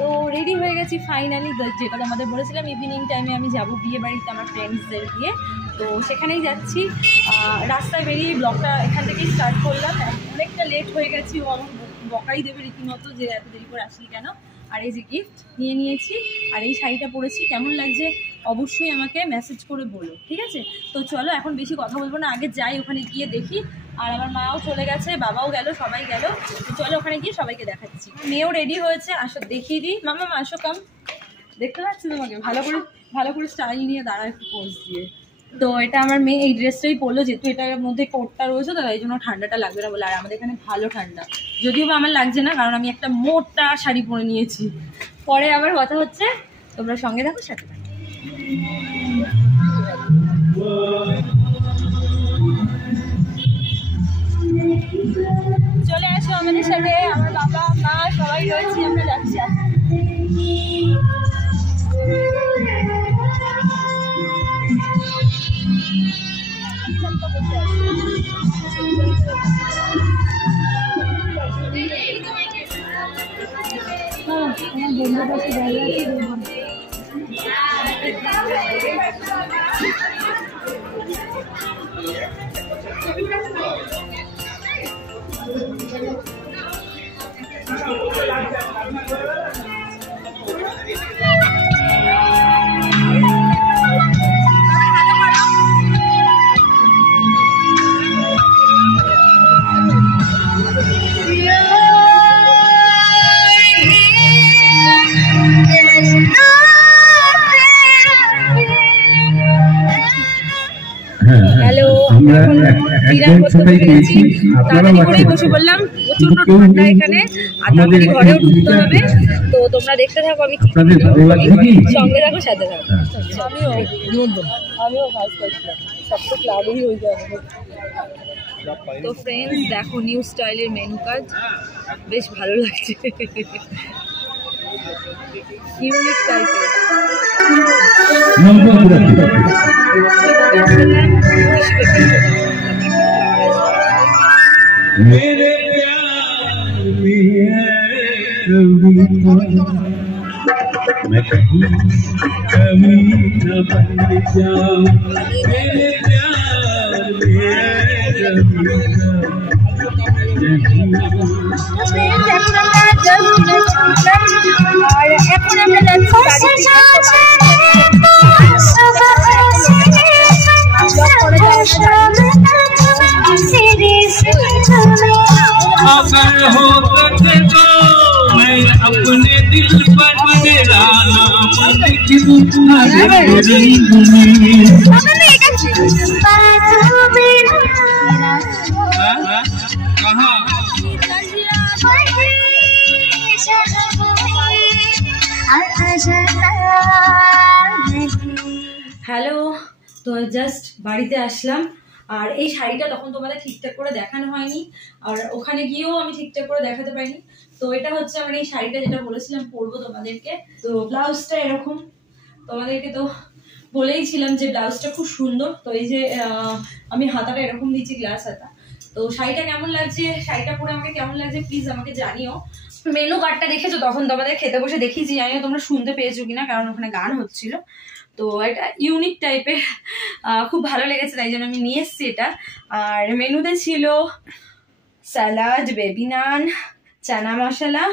তো রেডি হয়ে গেছি ফাইনালি, যেটা তোমাদের বলেছিলাম ইভিনিং টাইমে আমি যাব বিয়ে বাড়িতে আমার ফ্রেন্ডসদের দিয়ে। তো সেখানেই যাচ্ছি। রাস্তায় বেরিয়ে ব্লগটা এখান থেকেই স্টার্ট করলাম। অনেকটা লেট হয়ে গেছি, ও আমার বকাই দেবে রীতিমতো যে এত দেরি করে আসলি কেন। আর এই যে গিফট নিয়ে নিয়েছি, আর এই শাড়িটা পরেছি, কেমন লাগছে অবশ্যই আমাকে মেসেজ করে বলো, ঠিক আছে? তো চলো এখন বেশি কথা বলবো না, আগে যাই ওখানে গিয়ে দেখি। আর আমার মাও চলে গেছে, বাবাও গেল, সবাই গেল। তো চলো ওখানে গিয়ে সবাইকে দেখাচ্ছি। মেয়েও রেডি হয়েছে, আসো দেখিয়ে দিই। মামা আসো, কাম। দেখতে পাচ্ছি তোমাকে ভালো করে স্টাইল নিয়ে দাঁড়া একটু পোজ দিয়ে। তো এটা আমার মেয়ে এই ড্রেসটাই পরলো, যেহেতু এটার মধ্যে কোটটা রয়েছে, তো এই জন্য ঠান্ডাটা লাগবে না বলে। আর আমাদের এখানে ভালো ঠান্ডা, যদিও বা আমার লাগছে না, কারণ আমি একটা মোটা শাড়ি পরে নিয়েছি। পরে আবার কথা হচ্ছে, তোমরা সঙ্গে দেখো, সাথে থাকো। চলে আসো আমাদের সাথে, আমার বাবা মা সবাই রয়েছে, আমরা যাচ্ছি। বন্ধুর কাছে দাঁড়িয়ে হ্যালো, তাড়াতাড়ি করেই বসে বললাম, প্রচন্ড ঠান্ডা এখানে, আর তাড়াতাড়ি ঘরেও ঢুকতে হবে। তো তোমরা দেখতে থাকো, আমি সঙ্গে থাকো, সাথে থাকো। আমিও কাজ করছিলাম, সব তো ক্লাবেই হয়ে যাবে। তো ফ্রেন্ডস দেখো, নিউ স্টাইলের মেনু কার্ড, বেশ ভালো লাগছে, ইউনিক টাইপের। मेरे प्यार में मैं कहीं कभी न बन जाऊं, मेरे प्यार में अगर हो सके तो मैं अपने दिल पर तेरा नाम लिख दूं, कहाँ হ্যালো, তো জাস্ট বাড়িতে আসলাম। আর এই শাড়িটা তখন তোমাদের ঠিকঠাক করে দেখানো হয়নি, আর ওখানে গিয়েও আমি ঠিকঠাক করে দেখাতে পারিনি। তো এটা হচ্ছে আমার এই শাড়িটা, যেটা বলেছিলাম পরবো তোমাদেরকে। তো ব্লাউজটা এরকম, তোমাদেরকে তো বলেইছিলাম যে ব্লাউজটা খুব সুন্দর। তো এই যে আমি হাতাটা এরকম দিচ্ছি, গ্লাস হাতা। তো শাড়িটা কেমন লাগছে, শাড়িটা পরে আমাকে কেমন লাগছে প্লিজ আমাকে জানিও। মেনু কার্ডটা দেখেছো, তখন তোমাদের খেতে বসে দেখিয়েছি, জানিও তোমরা শুনতে পেয়েছো কিনা, কারণ ওখানে গান হচ্ছিল। তো এটা ইউনিক টাইপের, খুব ভালো লেগেছে, তাই জন্য আমি নিয়ে এসেছি এটা। আর মেনুতে ছিল স্যালাড, বেবি নান, চানা মশলা,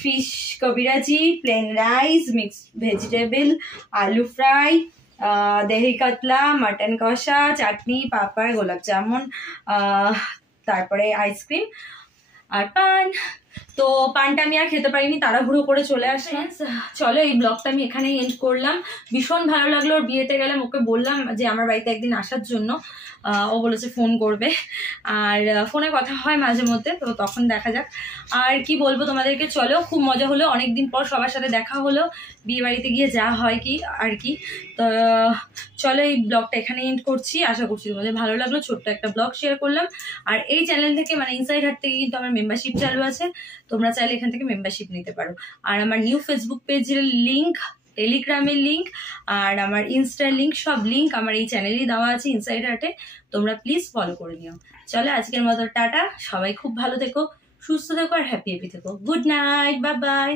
ফিশ কবিরাজি, প্লেন রাইস, মিক্সড ভেজিটেবল, আলু ফ্রাই, দহি কাতলা, মাটন কষা, চাটনি, পাঁপড়, গোলাপ জামুন, তারপরে আইসক্রিম আর পান। তো পানটা আমি আর খেতে পারিনি, তাড়াহুড়ো করে চলে আসলাম। চলো এই ব্লগটা আমি এখানেই এন্ড করলাম। ভীষণ ভালো লাগলো, ওর বিয়েতে গেলাম, ওকে বললাম যে আমার বাড়িতে একদিন আসার জন্য। ও বলেছে ফোন করবে, আর ফোনে কথা হয় মাঝে মধ্যে, তো তখন দেখা যাক। আর কি বলবো তোমাদেরকে, চলো খুব মজা হলো, অনেকদিন পর সবার সাথে দেখা হলো বিয়ে বাড়িতে গিয়ে, যা হয় কি আর কি। তো চলো এই ব্লগটা এখানে এন্ড করছি, আশা করছি তোমাদের ভালো লাগলো। ছোট্ট একটা ব্লগ শেয়ার করলাম। আর এই চ্যানেল থেকে মানে ইনসাইড হাট থেকে কিন্তু আমার মেম্বারশিপ চালু আছে, তোমরা চাইলে এখান থেকে মেম্বারশিপ নিতে পারো। আর আমার নিউ ফেসবুক পেজের লিঙ্ক, টেলিগ্রামের লিঙ্ক আর আমার ইনস্টার লিঙ্ক, সব লিঙ্ক আমার এই চ্যানেলেই দেওয়া আছে ইনসাইড হার্টে, তোমরা প্লিজ ফলো করে নিও। চলো আজকের মতো টাটা, সবাই খুব ভালো থেকো, সুস্থ থেকো আর হ্যাপি থেকো। Good night, bye bye.